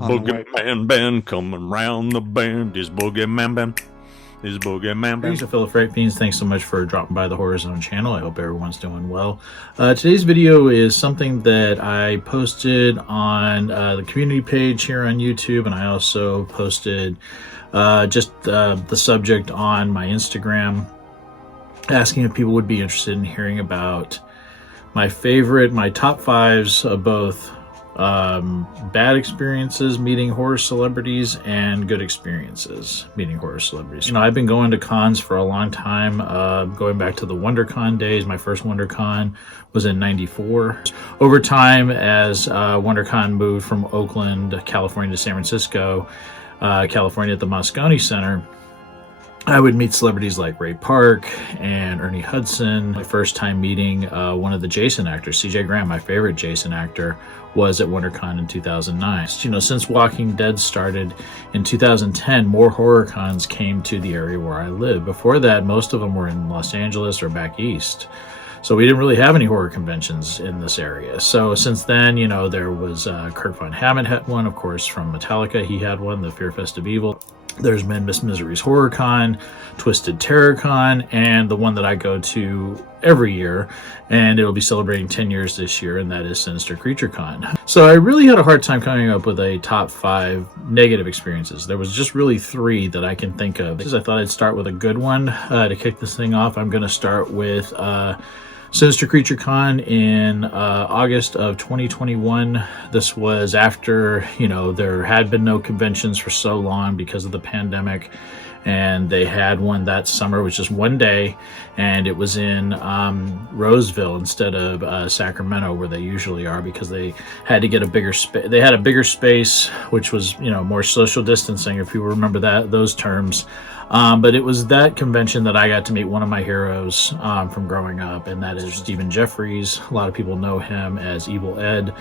BoogeyMan band coming round the bend. Is BoogeyMan band. Is BoogeyMan Greetings, band. fellow Fright Fiends. Thanks so much for dropping by the Horror Zone channel. I hope everyone's doing well. Today's video is something that I posted on the community page here on YouTube, and I also posted the subject on my Instagram, asking if people would be interested in hearing about my top fives of both bad experiences meeting horror celebrities and good experiences meeting horror celebrities. You know, I've been going to cons for a long time, going back to the WonderCon days. My first WonderCon was in '94. Over time, as WonderCon moved from Oakland, California to San Francisco, California at the Moscone Center, I would meet celebrities like Ray Park and Ernie Hudson. My first time meeting one of the Jason actors, CJ Graham, my favorite Jason actor, was at WonderCon in 2009. You know, since Walking Dead started in 2010, more horror cons came to the area where I live. Before that, most of them were in Los Angeles or back east. So we didn't really have any horror conventions in this area. So since then, you know, there was Kirk Von Hammond had one, of course, from Metallica. He had one, the Fear Fest of Evil. There's been Miss Misery's Horror Con, Twisted Terror Con, and the one that I go to every year, and it'll be celebrating 10 years this year, and that is Sinister Creature Con. So I really had a hard time coming up with a top 5 negative experiences. There was just really 3 that I can think of. Because I thought I'd start with a good one to kick this thing off. I'm going to start with Sinister Creature Con in August of 2021. This was after, you know, there had been no conventions for so long because of the pandemic, and they had one that summer, which is one day, and it was in Roseville instead of Sacramento, where they usually are, because they had to get a bigger space. They had a bigger space, which was, you know, more social distancing, if you remember those terms. But it was that convention that I got to meet one of my heroes from growing up, and that is Stephen Jeffries. A lot of people know him as Evil Ed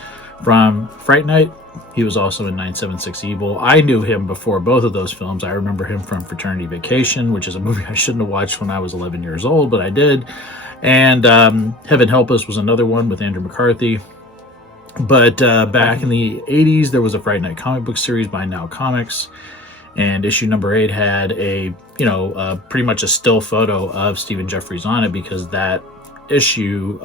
from Fright Night. He was also in 976 Evil. I knew him before both of those films. I remember him from Fraternity Vacation, which is a movie I shouldn't have watched when I was 11 years old, but I did. And Heaven Help Us was another one with Andrew McCarthy. But back in the 80s, there was a Fright Night comic book series by Now Comics. And issue number 8 had pretty much a still photo of Stephen Jeffries on it, because that issue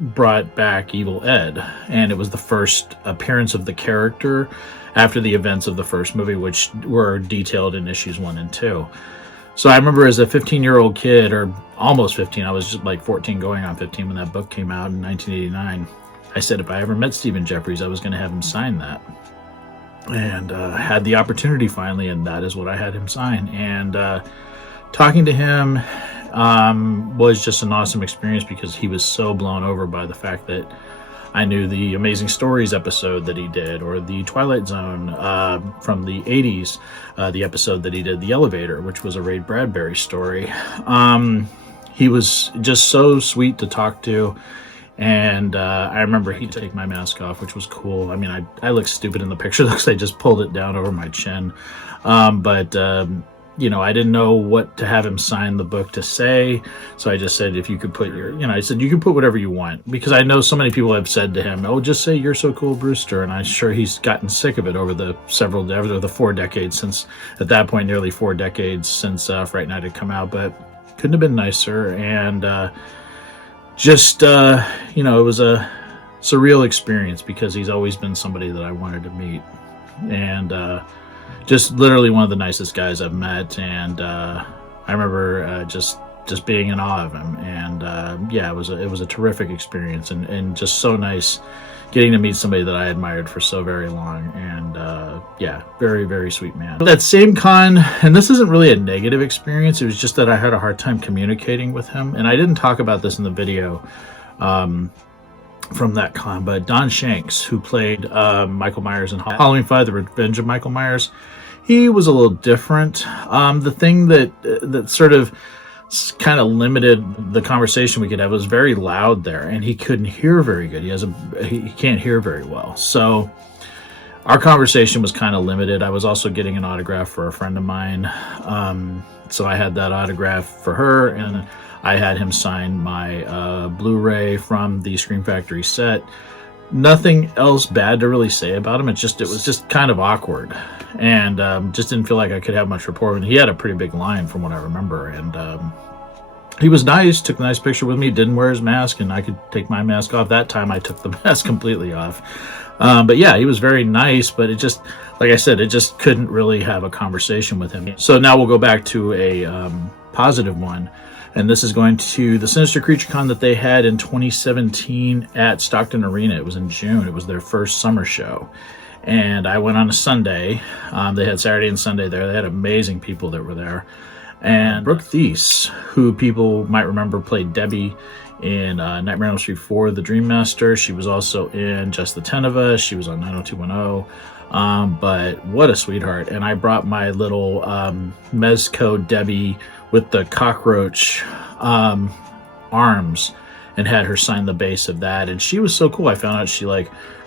brought back Evil Ed, and it was the first appearance of the character after the events of the first movie, which were detailed in issues 1 and 2. So I remember as a 15-year-old kid, or almost 15, I was just like 14 going on 15 when that book came out in 1989. I said if I ever met Stephen Jeffries, I was going to have him sign that. And had the opportunity finally, and that is what I had him sign. And talking to him was just an awesome experience, because he was so blown over by the fact that I knew the Amazing Stories episode that he did, or the Twilight Zone from the 80s, the episode that he did, The Elevator, which was a Ray Bradbury story. He was just so sweet to talk to. And I remember he'd take my mask off, which was cool. I mean, I look stupid in the picture because I just pulled it down over my chin. You know, I didn't know what to have him sign the book to say. So I just said, if you could put I said, you can put whatever you want. Because I know so many people have said to him, oh, just say "You're so cool, Brewster." And I'm sure he's gotten sick of it over the 4 decades since, at that point, nearly 4 decades since Fright Night had come out. But couldn't have been nicer. And it was a surreal experience, because he's always been somebody that I wanted to meet, and just literally one of the nicest guys I've met. And I remember just being in awe of him. And it was a terrific experience, and just so nice getting to meet somebody that I admired for so very long. And very, very sweet man. That same con, and this isn't really a negative experience, it was just that I had a hard time communicating with him. And I didn't talk about this in the video from that con, but Don Shanks, who played Michael Myers in Halloween 5, The Revenge of Michael Myers, he was a little different. The thing that sort of kind of limited the conversation we could have was very loud there, and he couldn't hear very good. He can't hear very well. So our conversation was kind of limited. I was also getting an autograph for a friend of mine. So I had that autograph for her, and I had him sign my Blu-ray from the Scream Factory set. nothing else bad to really say about him. It was just kind of awkward, and just didn't feel like I could have much rapport with him. He had a pretty big line from what I remember, and he was nice, took a nice picture with me, didn't wear his mask, and I could take my mask off. That time I took the mask completely off. But yeah, he was very nice, but it just, like I said, it just couldn't really have a conversation with him. So now we'll go back to a positive one. And this is going to the Sinister Creature Con that they had in 2017 at Stockton Arena. It was in June. It was their first summer show. And I went on a Sunday. They had Saturday and Sunday there. They had amazing people that were there. And Brooke Thies, who people might remember played Debbie in Nightmare on Elm Street 4, The Dream Master. She was also in Just the Ten of Us. She was on 90210. But what a sweetheart. And I brought my little Mezco Debbie with the cockroach arms and had her sign the base of that. And she was so cool. I found out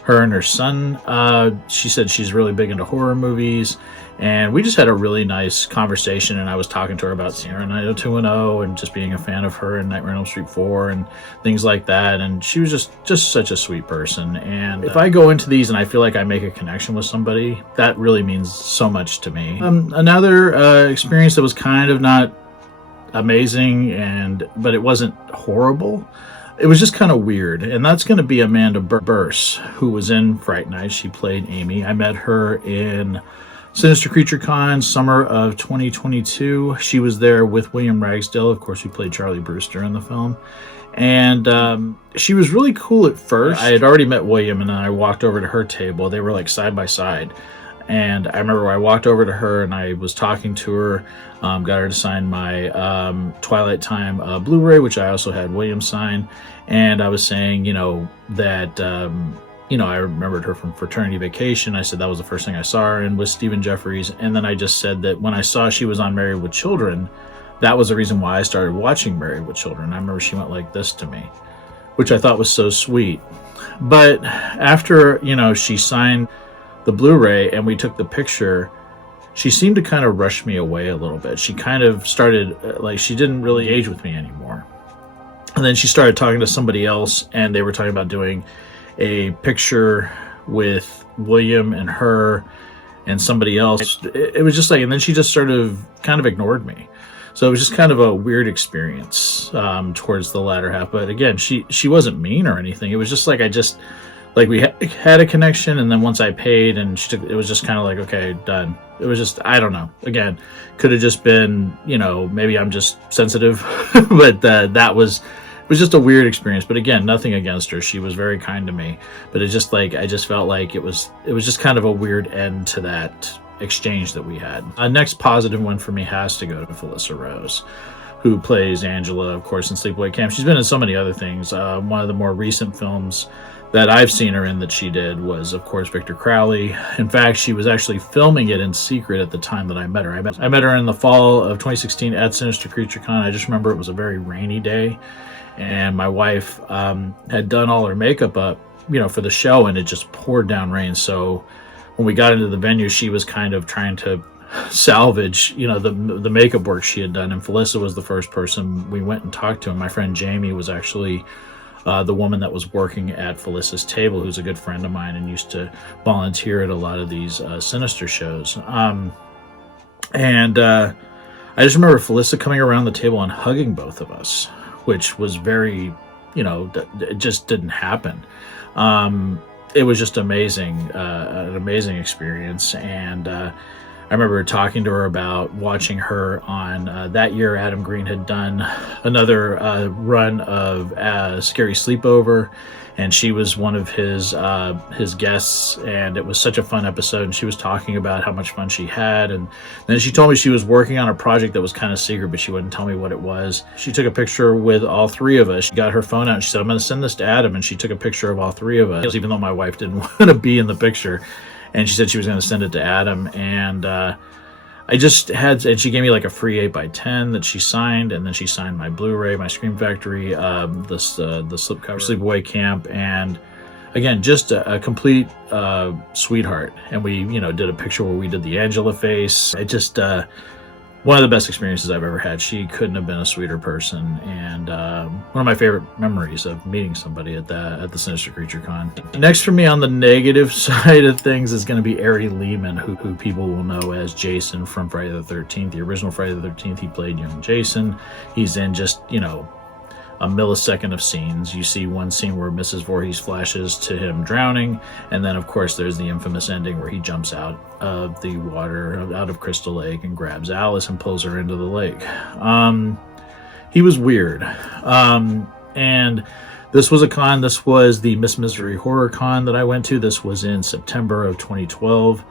her and her son, she said she's really big into horror movies. And we just had a really nice conversation, and I was talking to her about seeing her in 90210 and just being a fan of her in Nightmare on Elm Street 4 and things like that. And she was just such a sweet person. And if I go into these and I feel like I make a connection with somebody, that really means so much to me. Another experience that was kind of not amazing, but it wasn't horrible. It was just kind of weird, and that's going to be Amanda Burse, who was in Fright Night. She played Amy. I met her in Sinister Creature Con, summer of 2022. She was there with William Ragsdale, of course, who played Charlie Brewster in the film. And she was really cool at first. I had already met William, and then I walked over to her table. They were like side by side. And I remember I walked over to her and I was talking to her, got her to sign my Twilight Time Blu-ray, which I also had William sign. And I was saying, that, I remembered her from Fraternity Vacation. I said that was the first thing I saw her in with Stephen Jeffries. And then I just said that when I saw she was on Married with Children, that was the reason why I started watching Married with Children. I remember she went like this to me, which I thought was so sweet. But after, she signed the Blu-ray and we took the picture, she seemed to kind of rush me away a little bit. She kind of started, she didn't really engage with me anymore. And then she started talking to somebody else, and they were talking about doing a picture with William and her and somebody else. It was just and then she just sort of kind of ignored me. So it was just kind of a weird experience towards the latter half. But again, she wasn't mean or anything. It was just we had a connection, and then once I paid and it was just kind of okay, done. It was just, I don't know. Again, could have just been, maybe I'm just sensitive, but it was just a weird experience. But again, nothing against her. She was very kind to me, but it just I just felt like it was just kind of a weird end to that exchange that we had. Next positive one for me has to go to Felissa Rose, who plays Angela, of course, in Sleepaway Camp. She's been in so many other things. One of the more recent films that I've seen her in that she did was, of course, Victor Crowley. In fact, she was actually filming it in secret at the time that I met her. I met her in the fall of 2016 at Sinister Creature Con. I just remember it was a very rainy day, and my wife had done all her makeup up, for the show, and it just poured down rain. So when we got into the venue, she was kind of trying to salvage, the makeup work she had done. And Felissa was the first person we went and talked to. And my friend Jamie was actually the woman that was working at Felissa's table, who's a good friend of mine and used to volunteer at a lot of these Sinister shows. And I just remember Felissa coming around the table and hugging both of us, which was very, it just didn't happen. It was just amazing, an amazing experience. And I remember talking to her about watching her on that year. Adam Green had done another run of Scary Sleepover, and she was one of his guests, and it was such a fun episode. And she was talking about how much fun she had, and then she told me she was working on a project that was kind of secret, but she wouldn't tell me what it was. She took a picture with all three of us. She got her phone out and she said, "I'm going to send this to Adam," and she took a picture of all three of us, even though my wife didn't want to be in the picture. And she said she was going to send it to Adam. And I just had, and she gave me a free 8x10 that she signed. And then she signed my Blu-ray, my Scream Factory, the slipcover, Sleepaway Camp. And again, just a complete sweetheart. And we, did a picture where we did the Angela face. It just, one of the best experiences I've ever had. She couldn't have been a sweeter person, and one of my favorite memories of meeting somebody at the Sinister Creature Con. Next for me on the negative side of things is going to be Ari Lehman, who people will know as Jason from Friday the 13th, the original Friday the 13th. He played young Jason. He's in just, you know, a millisecond of scenes. You see one scene where Mrs. Voorhees flashes to him drowning, and then of course there's the infamous ending where he jumps out of the water, out of Crystal Lake, and grabs Alice and pulls her into the lake. He was weird. And this was a con. This was the Miss Misery Horror Con that I went to. This was in September of 2012.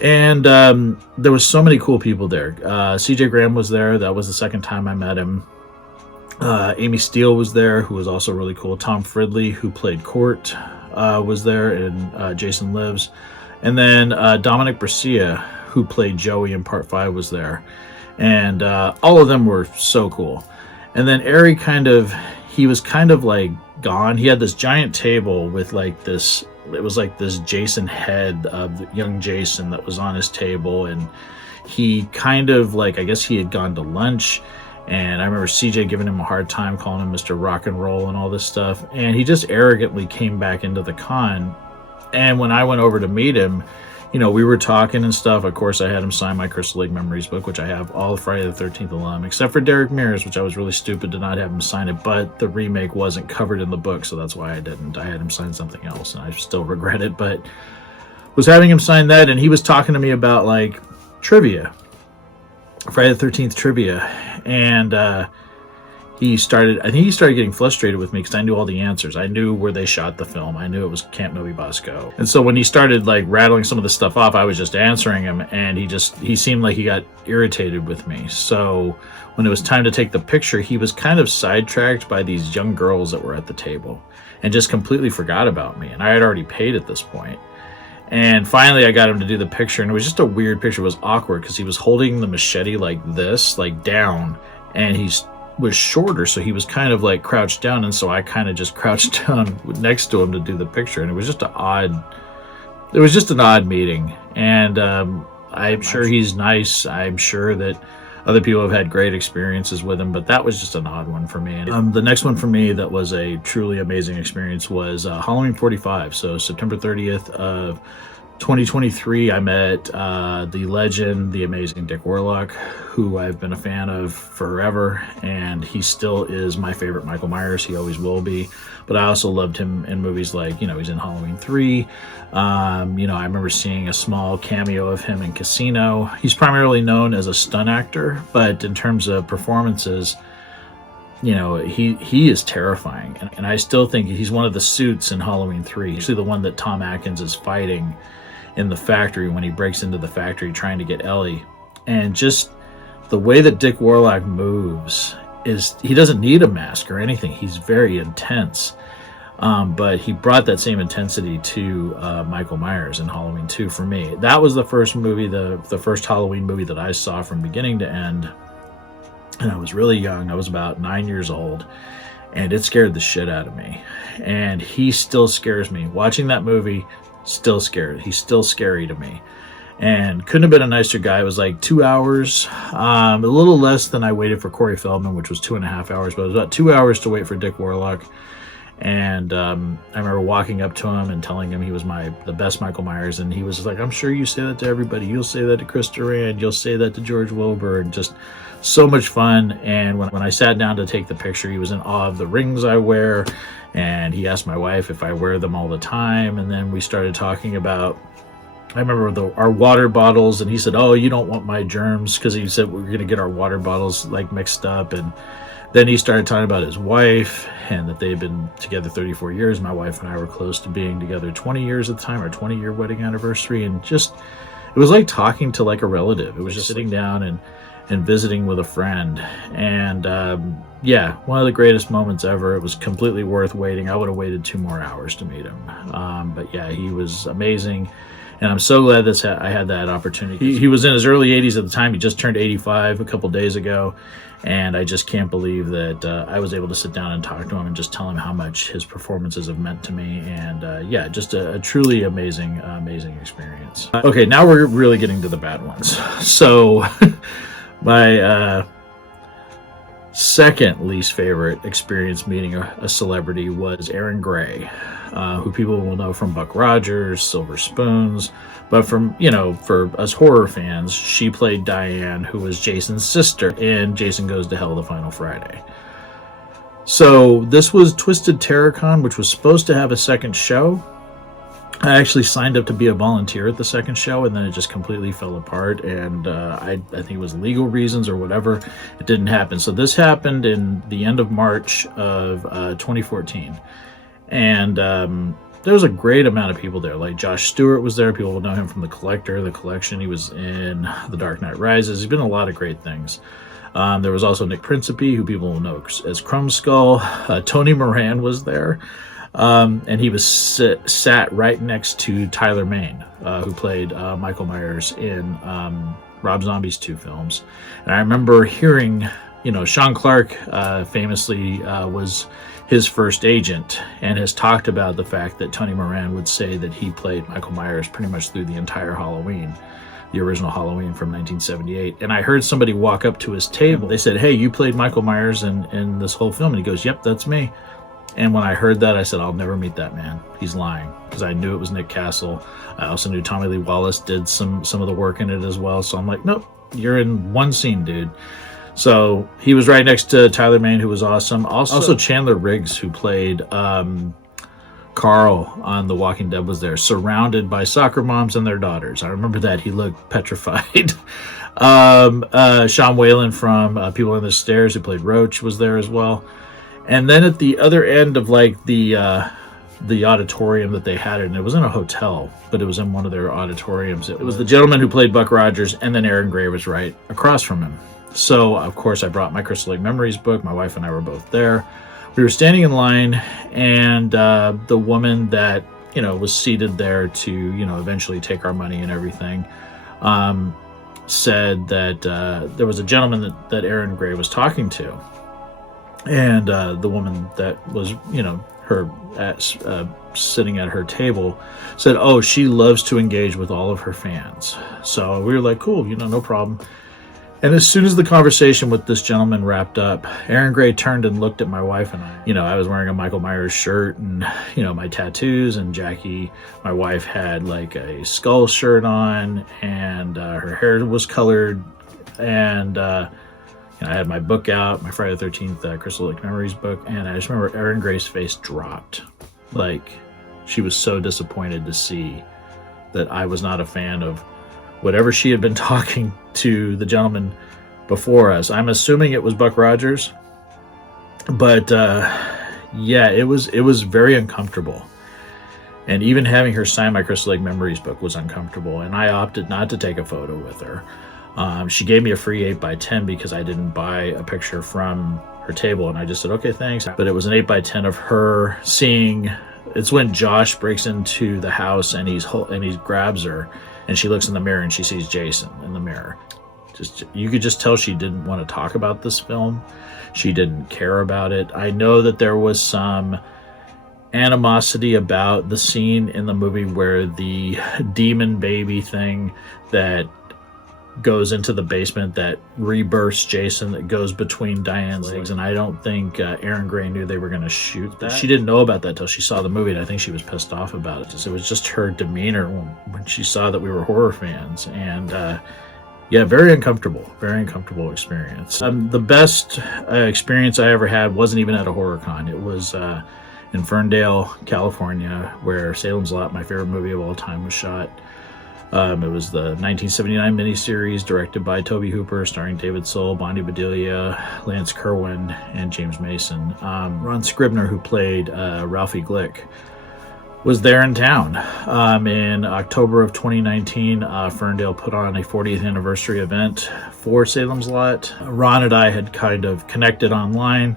And there was so many cool people there. CJ Graham was there. That was the second time I met him. Amy Steele was there, who was also really cool. Tom Fridley, who played Court, was there in Jason Lives. And then Dominic Brescia, who played Joey in Part 5, was there. And all of them were so cool. And then Ari he was kind of like gone. He had this giant table with like this, it was like this Jason head of young Jason that was on his table. And he kind of like, I guess he had gone to lunch. And I remember CJ giving him a hard time, calling him Mr. Rock and Roll and all this stuff. And he just arrogantly came back into the con. And when I went over to meet him, you know, we were talking and stuff. Of course, I had him sign my Crystal Lake Memories book, which I have all of Friday the 13th alum, except for Derek Mears, which I was really stupid to not have him sign it. But the remake wasn't covered in the book, so that's why I didn't. I had him sign something else, and I still regret it. But was having him sign that, and he was talking to me about, like, trivia. Friday the 13th trivia, and I think he started getting frustrated with me because I knew all the answers. I knew where they shot the film. I knew it was Camp Novi Bosco. And so when he started like rattling some of the stuff off, I was just answering him, and he seemed like he got irritated with me. So when it was time to take the picture, he was kind of sidetracked by these young girls that were at the table and just completely forgot about me. And I had already paid at this point. And finally, I got him to do the picture, and it was just a weird picture. It was awkward because he was holding the machete like this, like down, and he was shorter, so he was kind of like crouched down, and so I kind of just crouched down next to him to do the picture, and it was just an odd meeting. And I'm sure he's nice. I'm sure that other people have had great experiences with him, but that was just an odd one for me. And the next one for me that was a truly amazing experience was Halloween 45. So September 30th of 2023, I met the legend, the amazing Dick Warlock, who I've been a fan of forever, and he still is my favorite Michael Myers. He always will be. But I also loved him in movies like, you know, he's in Halloween 3. You know, I remember seeing a small cameo of him in Casino. He's primarily known as a stunt actor, but in terms of performances, you know, he is terrifying. And I still think he's one of the suits in Halloween 3. Actually, the one that Tom Atkins is fighting in the factory when he breaks into the factory trying to get Ellie. And just the way that Dick Warlock moves is, he doesn't need a mask or anything. He's very intense. But he brought that same intensity to Michael Myers in Halloween 2 for me. That was the first movie, the first Halloween movie that I saw from beginning to end. And I was really young. I was about 9 years old. And it scared the shit out of me. And he still scares me. Watching that movie, still scared. He's still scary to me. And couldn't have been a nicer guy. It was like 2 hours. A little less than I waited for Corey Feldman, which was 2.5 hours. But it was about 2 hours to wait for Dick Warlock. And I remember walking up to him and telling him he was the best Michael Myers. And he was like, I'm sure you say that to everybody. You'll say that to Chris Durand. You'll say that to George Wilbur. And just so much fun. And when I sat down to take the picture, he was in awe of the rings I wear. And he asked my wife if I wear them all the time. And then we started talking about, I remember our water bottles. And he said, oh, you don't want my germs. Because he said we're going to get our water bottles like mixed up. And then he started talking about his wife and that they'd been together 34 years. My wife and I were close to being together 20 years at the time, our 20-year wedding anniversary. And just, it was like talking to like a relative. It was just sitting down and visiting with a friend. And yeah, one of the greatest moments ever. It was completely worth waiting. I would have waited 2 more hours to meet him. But yeah, he was amazing. And I'm so glad that I had that opportunity. He was in his early 80s at the time. He just turned 85 a couple days ago. And I just can't believe that I was able to sit down and talk to him and just tell him how much his performances have meant to me. And yeah, just a truly amazing experience. Okay, now we're really getting to the bad ones. So My second least favorite experience meeting a celebrity was Erin Gray, who people will know from Buck Rogers, Silver Spoons, but from, for us horror fans, she played Diane, who was Jason's sister in Jason Goes to Hell the Final Friday. So this was Twisted TerrorCon, which was supposed to have a second show. I actually signed up to be a volunteer at the second show, and then it just completely fell apart, and I think it was legal reasons or whatever. It didn't happen. So this happened in the end of March of 2014, and there was a great amount of people there. Like Josh Stewart was there. People will know him from The Collector, The Collection. He was in The Dark Knight Rises. He's been in a lot of great things. There was also Nick Principe, who people will know as Crumb Skull. Tony Moran was there. And he was sat right next to Tyler Mane, who played Michael Myers in Rob Zombie's 2 films. And I remember hearing, Sean Clark famously was his first agent and has talked about the fact that Tony Moran would say that he played Michael Myers pretty much through the entire Halloween, the original Halloween from 1978. And I heard somebody walk up to his table. They said, "Hey, you played Michael Myers in this whole film?" And he goes, "Yep, that's me." And when I heard that, I said, I'll never meet that man. He's lying, because I knew it was Nick Castle. I also knew Tommy Lee Wallace did some of the work in it as well. So I'm like, nope, you're in one scene, dude. So he was right next to Tyler Mane, who was awesome. Also Chandler Riggs, who played Carl on The Walking Dead, was there, surrounded by soccer moms and their daughters. I remember that. He looked petrified. Sean Whalen from People on the Stairs, who played Roach, was there as well. And then at the other end of the auditorium that they had it, and it was in a hotel, but it was in one of their auditoriums. It was the gentleman who played Buck Rogers, and then Erin Gray was right across from him. So, of course, I brought my Crystal Lake Memories book. My wife and I were both there. We were standing in line, and the woman that, was seated there to, eventually take our money and everything, said that there was a gentleman that Erin Gray was talking to. And the woman that was, sitting at her table said, "Oh, she loves to engage with all of her fans." So we were like, cool, no problem. And as soon as the conversation with this gentleman wrapped up, Erin Gray turned and looked at my wife and I. I was wearing a Michael Myers shirt and, my tattoos, and Jackie, my wife, had like a skull shirt on, and her hair was colored, and I had my book out, my Friday the 13th Crystal Lake Memories book, and I just remember Erin Gray's face dropped. Like, she was so disappointed to see that I was not a fan of whatever she had been talking to the gentleman before us. I'm assuming it was Buck Rogers, but it was very uncomfortable. And even having her sign my Crystal Lake Memories book was uncomfortable, and I opted not to take a photo with her. She gave me a free 8x10 because I didn't buy a picture from her table, and I just said, okay, thanks. But it was an 8x10 of her seeing. It's when Josh breaks into the house and he grabs her, and she looks in the mirror and she sees Jason in the mirror. You could just tell she didn't want to talk about this film. She didn't care about it. I know that there was some animosity about the scene in the movie where the demon baby thing that goes into the basement that rebirths Jason, that goes between Diane's legs, and I don't think Erin Gray knew they were going to shoot that. She didn't know about that till she saw the movie, and I think she was pissed off about it. It was just her demeanor when she saw that we were horror fans, and very uncomfortable experience. The best experience I ever had wasn't even at a horror con. It was in Ferndale, California, where Salem's Lot, my favorite movie of all time, was shot. It was the 1979 miniseries directed by Tobe Hooper, starring David Soul, Bondi Bedelia, Lance Kerwin, and James Mason. Ron Scribner, who played Ralphie Glick, was there in town. In October of 2019, Ferndale put on a 40th anniversary event for Salem's Lot. Ron and I had kind of connected online,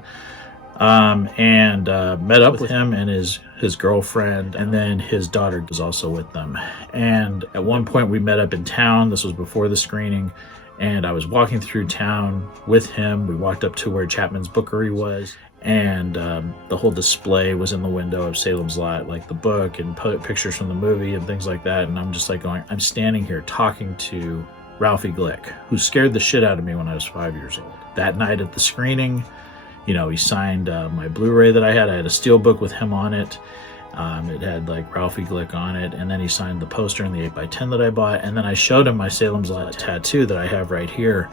and met up with him and his girlfriend, and then his daughter was also with them. And at one point we met up in town. This was before the screening, and I was walking through town with him. We walked up to where Chapman's Bookery was, and the whole display was in the window of Salem's Lot, like the book and pictures from the movie and things like that. And I'm just like going, I'm standing here talking to Ralphie Glick, who scared the shit out of me when I was 5 years old. That night at the screening, you know, he signed my Blu-ray that I had. I had a steelbook with him on it. It had like Ralphie Glick on it, and then he signed the poster in the 8x10 that I bought, and then I showed him my Salem's Lot tattoo that I have right here,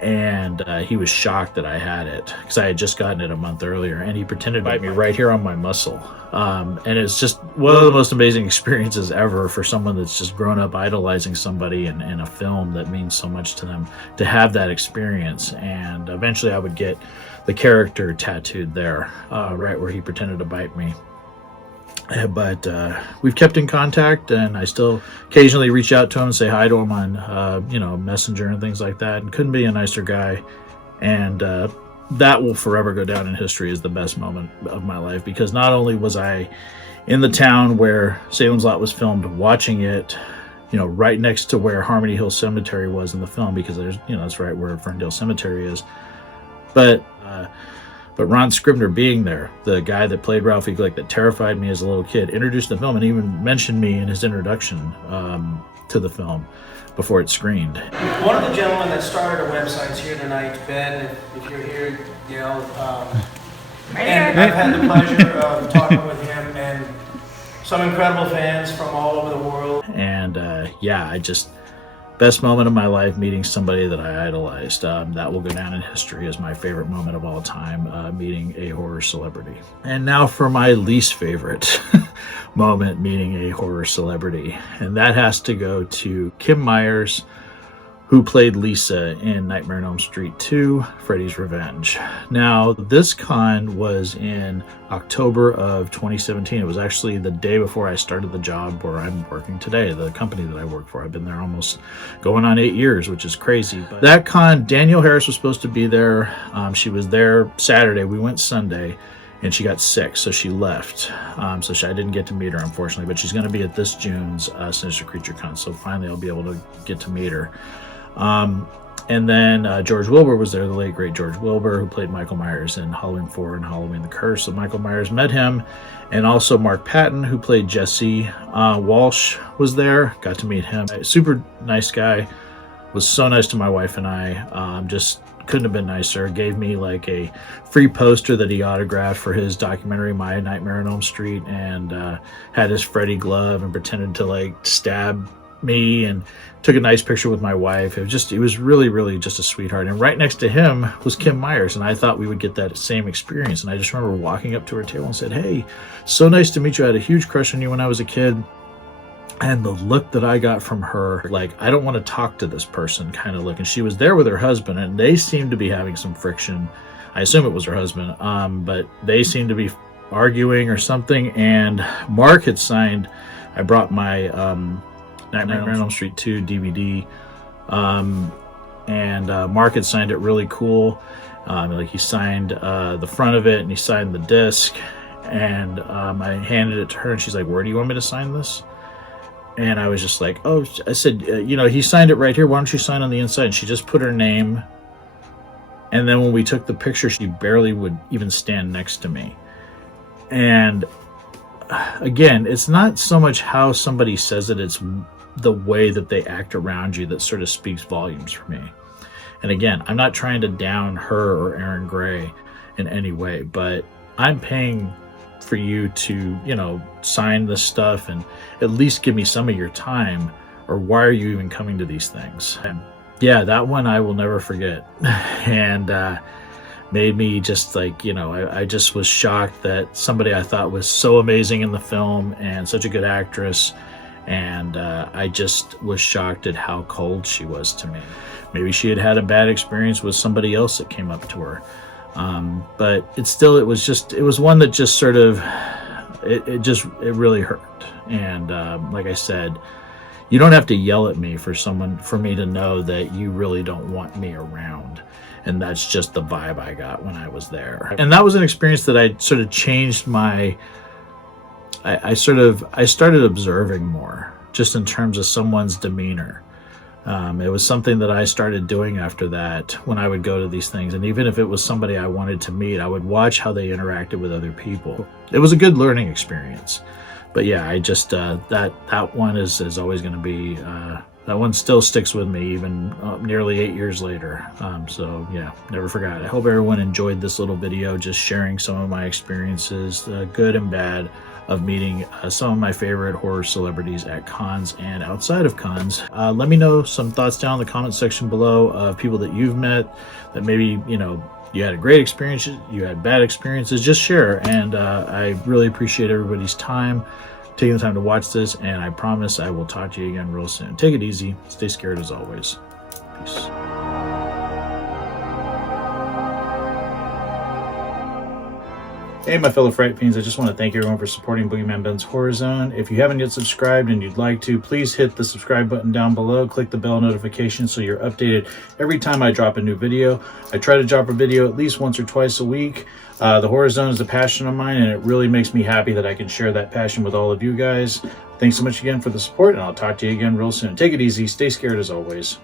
and he was shocked that I had it because I had just gotten it a month earlier, and he pretended to bite me right here on my muscle. And it's just one of the most amazing experiences ever for someone that's just grown up idolizing somebody in a film that means so much to them, to have that experience. And eventually I would get the character tattooed there, right where he pretended to bite me. But we've kept in contact, and I still occasionally reach out to him and say hi to him on, you know, Messenger and things like that. And couldn't be a nicer guy. And that will forever go down in history as the best moment of my life, because not only was I in the town where Salem's Lot was filmed, watching it, you know, right next to where Harmony Hill Cemetery was in the film, because there's, you know, that's right where Ferndale Cemetery is. But Ron Scribner being there, the guy that played Ralphie Glick that terrified me as a little kid, introduced the film and even mentioned me in his introduction to the film before it screened. One of the gentlemen that started a website's here tonight, Ben, if you're here, Gail. And I've had the pleasure of talking with him and some incredible fans from all over the world. And yeah, best moment of my life, meeting somebody that I idolized. That will go down in history as my favorite moment of all time, meeting a horror celebrity. And now for my least favorite moment, meeting a horror celebrity. And that has to go to Kim Myers, who played Lisa in Nightmare on Elm Street 2, Freddy's Revenge. Now, this con was in October of 2017. It was actually the day before I started the job where I'm working today, the company that I work for. I've been there almost going on 8 years, which is crazy. But that con, Danielle Harris was supposed to be there. She was there Saturday. We went Sunday, and she got sick, so she left. I didn't get to meet her, unfortunately, but she's going to be at this June's Sinister Creature Con, so finally I'll be able to get to meet her. And then George Wilbur was there, the late great George Wilbur, who played Michael Myers in Halloween 4 and Halloween the Curse of Michael Myers. Met him. And also Mark Patton, who played Jesse Walsh, was there. Got to meet him. Super nice guy. Was so nice to my wife and I. Just couldn't have been nicer. Gave me like a free poster that he autographed for his documentary, My Nightmare on Elm Street, and had his Freddy glove and pretended to like stab me, and took a nice picture with my wife. It was really, really just a sweetheart. And right next to him was Kim Myers, and I thought we would get that same experience. And I just remember walking up to her table and said, "Hey, so nice to meet you. I had a huge crush on you when I was a kid." And the look that I got from her, like, I don't want to talk to this person kind of look. And she was there with her husband, and they seemed to be having some friction. I assume it was her husband, but they seemed to be arguing or something. And Mark had signed, I brought my Nightmare on Elm Street 2 DVD, and Mark had signed it really cool. Like he signed the front of it, and he signed the disc, and I handed it to her, and she's like, "Where do you want me to sign this?" And I was just like, "Oh," I said, "You know, he signed it right here. Why don't you sign on the inside?" And she just put her name, and then when we took the picture, she barely would even stand next to me. And again, it's not so much how somebody says it, it's the way that they act around you that sort of speaks volumes for me. And again, I'm not trying to down her or Aaron Gray in any way, but I'm paying for you to, you know, sign this stuff and at least give me some of your time, or why are you even coming to these things? And yeah, that one I will never forget. And made me just like, you know, I just was shocked that somebody I thought was so amazing in the film and such a good actress, and I just was shocked at how cold she was to me. Maybe she had had a bad experience with somebody else that came up to her, but it was one that just sort of it really hurt. And like I said, you don't have to yell at me for me to know that you really don't want me around. And that's just the vibe I got when I was there. And that was an experience that I sort of changed I started observing more, just in terms of someone's demeanor. It was something that I started doing after that when I would go to these things. And even if it was somebody I wanted to meet, I would watch how they interacted with other people. It was a good learning experience. But yeah, I just, that one is always going to be that one still sticks with me even nearly 8 years later. So yeah, never forgot. I hope everyone enjoyed this little video, just sharing some of my experiences, good and bad, of meeting some of my favorite horror celebrities at cons and outside of cons. Let me know some thoughts down in the comment section below of people that you've met that maybe, you know, you had a great experience, you had bad experiences. Just share. And I really appreciate everybody's time, taking the time to watch this, and I promise I will talk to you again real soon. Take it easy. Stay scared as always. Peace. Hey, my fellow Fright Fiends, I just want to thank everyone for supporting BoogeyMan Ben's Horror Zone. If you haven't yet subscribed and you'd like to, please hit the subscribe button down below. Click the bell notification so you're updated every time I drop a new video. I try to drop a video at least once or twice a week. The Horror Zone is a passion of mine, and it really makes me happy that I can share that passion with all of you guys. Thanks so much again for the support, and I'll talk to you again real soon. Take it easy. Stay scared as always.